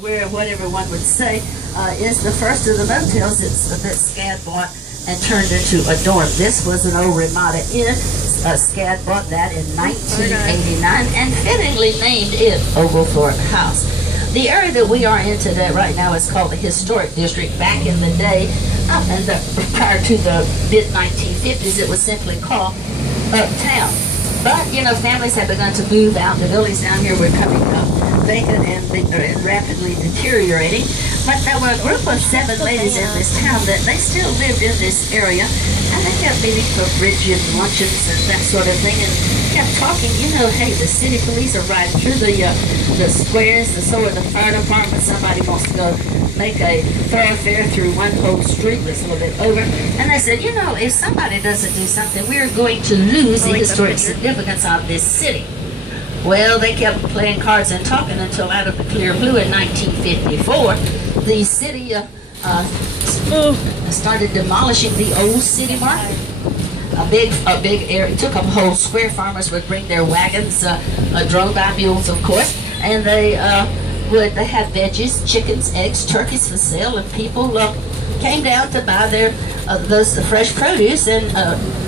Where what everyone would say is the first of the motels that SCAD bought and turned into a dorm. This was an old Ramada Inn. SCAD bought that in 1989 and fittingly named it Oglethorpe House. The area that we are in today right now is called the Historic District. Back in the day, prior to the mid-1950s, it was simply called Uptown. But, you know, families have begun to move out. The buildings down here were coming up vacant and rapidly deteriorating. But there were a group of 7 ladies in this town that they still lived in this area. And they kept meeting for bridge luncheons and that sort of thing. And kept talking, you know, hey, the city police are riding through the squares, and so are the fire department. Somebody wants to go make a thoroughfare through one whole street that's a little bit over. And they said, you know, if somebody doesn't do something, we're going to lose the historic significance of this city. Well, they kept playing cards and talking until out of the clear blue in 1954, the city started demolishing the old city market. A big area. It took up a whole square. Farmers would bring their wagons, drawn by mules, of course, and they had veggies, chickens, eggs, turkeys for sale, and people came down to buy their those fresh produce and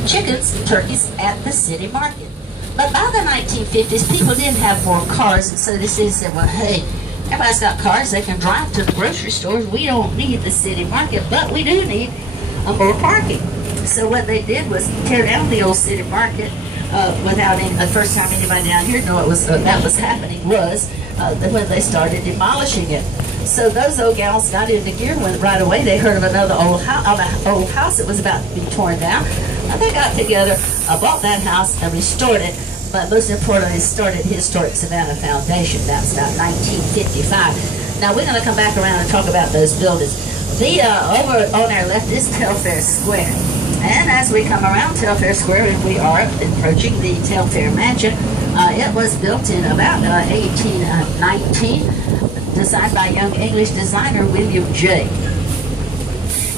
chickens and turkeys at the city market. But by the 1950s, people didn't have more cars, and so the city said, well, hey, everybody's got cars. They can drive to the grocery stores. We don't need the city market, but we do need more parking. So what they did was tear down the old city market without any, the first time anybody down here knew it was that was happening was when they started demolishing it. So those old gals got into gear when right away they heard of another old house that was about to be torn down. And they got together, bought that house and restored it. But most importantly, started Historic Savannah Foundation. That's about 1955. Now we're going to come back around and talk about those buildings. The over on our left is Telfair Square. And as we come around Telfair Square, we are approaching the Telfair Mansion. It was built in about 1819, designed by young English designer William Jay.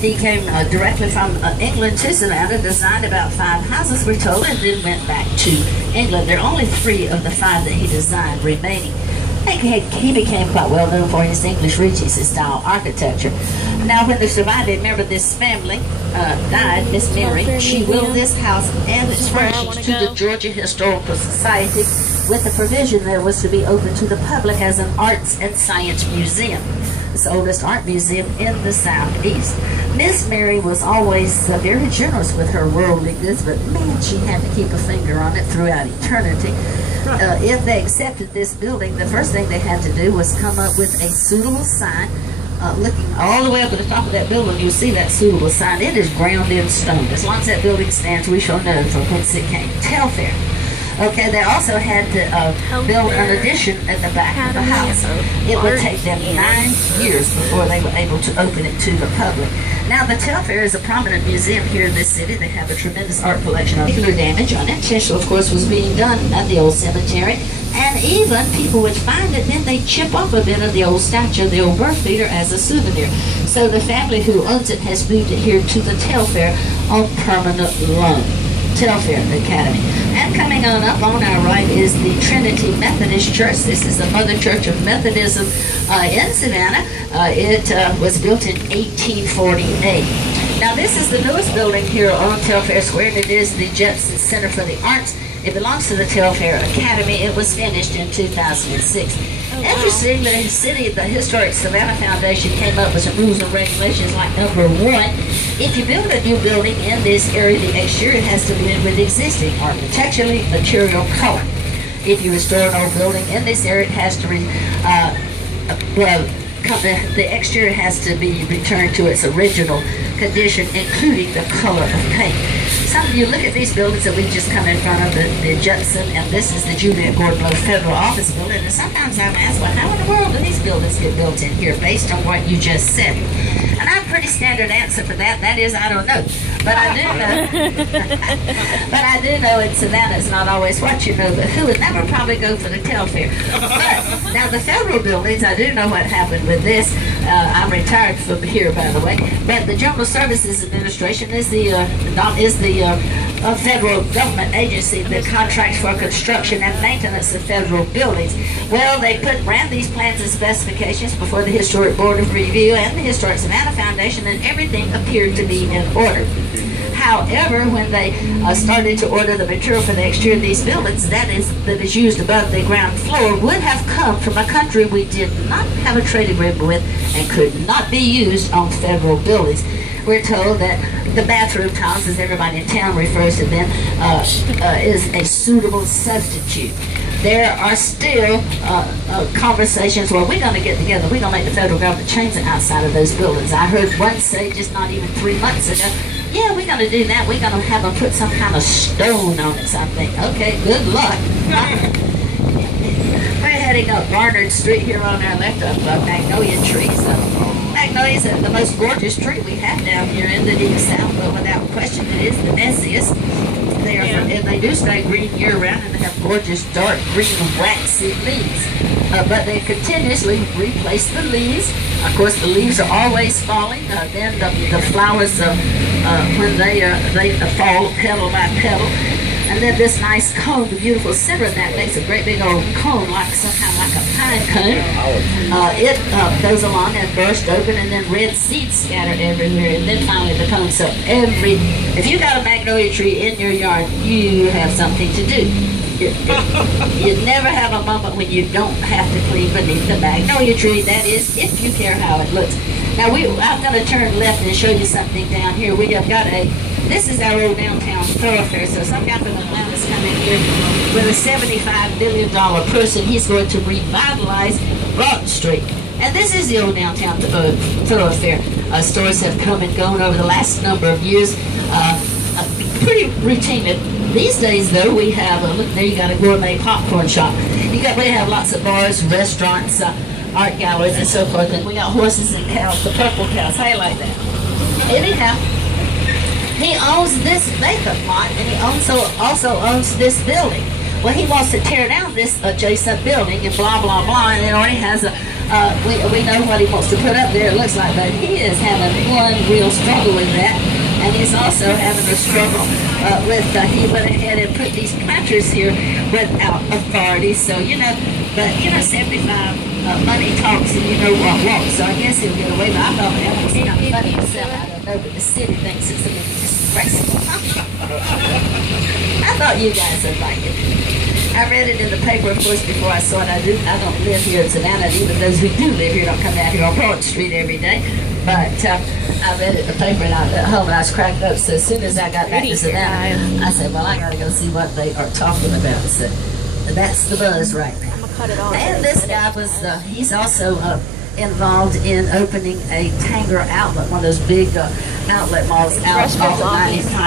He came directly from England to Savannah, designed about 5 houses, we're told, and then went back to England. There are only 3 of the 5 that he designed remaining. He became quite well known for his English Regency style architecture. Now, when the surviving member of this family died, Miss Mary, she willed this house and its furnishings to the Georgia Historical Society with the provision that it was to be open to the public as an arts and science museum. It's the oldest art museum in the Southeast. Miss Mary was always very generous with her worldly goods, but man, she had to keep a finger on it throughout eternity. If they accepted this building, the first thing they had to do was come up with a suitable sign. Looking all the way up at the top of that building, you'll see that suitable sign. It is ground in stone. As long as that building stands, we shall know from whence it came. Telfair. Okay, they also had to build an addition at the back of the house. It would take them 9 years before they were able to open it to the public. Now, the Telfair is a prominent museum here in this city. They have a tremendous art collection. Particular damage, unintentional, of course, was being done at the old cemetery. And even people would find it, then they chip off a bit of the old statue, the old birth feeder, as a souvenir. So the family who owns it has moved it here to the Telfair on permanent loan. Telfair Academy. And coming on up on our right is the Trinity Methodist Church. This is the mother church of Methodism in Savannah. It was built in 1848. Now this is the newest building here on Telfair Square, and it is the Jepson Center for the Arts. It belongs to the Telfair Academy. It was finished in 2006. Interesting, the Historic Savannah Foundation came up with some rules and regulations like number 1. If you build a new building in this area, the exterior has to blend with existing architecturally material color. If you restore an old building in this area, it has to the exterior has to be returned to its original condition, including the color of paint. Some of you look at these buildings that we just come in front of, the Judson, and this is the Juliet Gordon Low Federal Office Building, and sometimes I'm asked, well, how in the world do these buildings get built in here based on what you just said? And I have a pretty standard answer for that. That is, I don't know. But I do know. But I do know in Savannah it's not always what you know, but who would never probably go for the Telfair. But now the federal buildings, I do know what happened with this. I'm retired from here, by the way. But the General Services Administration is the a federal government agency that contracts for construction and maintenance of federal buildings. Well, they ran these plans and specifications before the Historic Board of Review and the Historic Savannah Foundation, and everything appeared to be in order. However, when they started to order the material for the exterior of these buildings, that is used above the ground floor, would have come from a country we did not have a trade agreement with and could not be used on federal buildings. We're told that the bathroom tiles, as everybody in town refers to them, is a suitable substitute. There are still conversations where we're going to get together, we're going to make the federal government change the outside of those buildings. I heard one say just not even 3 months ago, yeah, we're going to do that. We're going to have them put some kind of stone on it. So I think, okay, good luck. We're heading up Barnard Street here on our left of magnolia trees. Magnolias are the most gorgeous tree we have down here in the deep south, but without question it is the messiest. And they do stay green year-round, and they have gorgeous dark green waxy leaves. But they continuously replace the leaves. Of course, the leaves are always falling. Then the flowers, when they fall petal by petal. And then this nice cone, the beautiful center of that makes a great big old cone, like some kind of like a pine cone. It goes along and bursts open, and then red seeds scatter everywhere, and then finally the cone. So if you got a magnolia tree in your yard, you have something to do. You never have a moment when you don't have to clean beneath the magnolia tree. That is, if you care how it looks. Now I'm going to turn left and show you something down here. We have got this is our old downtown thoroughfare. So some guy from Atlanta is coming here with a $75 billion person. He's going to revitalize Broughton Street. And this is the old downtown thoroughfare. Stores have come and gone over the last number of years. Pretty routine. These days, though, we have, look there, you got a gourmet popcorn shop. We have lots of bars, restaurants, art galleries, and so forth. And we got horses and cows, the purple cows. How you like that? Anyhow, he owns this vacant lot, and he also owns this building. Well, he wants to tear down this adjacent building and blah, blah, blah, and it already has we know what he wants to put up there, it looks like, but he is having one real struggle with that. And he's also having a struggle he went ahead and put these planters here without authority. So, but 75, money talks and you know what walks. So I guess he'll get away. But I thought that was not funny himself. I don't know, but the city thinks it's a little disgraceful. I thought you guys would like it. I read it in the paper, of course, before I saw it. I don't live here in Savannah. Even those who do live here don't come out here on Broughton Street every day. But I read it in the paper, and at home, and I was cracked up. So as soon as I got back to Savannah, I said, well, I got to go see what they are talking about. So that's the buzz right now. I'm gonna cut it off. And this guy was, he's also involved in opening a Tanger outlet, one of those big outlet malls out off of 95.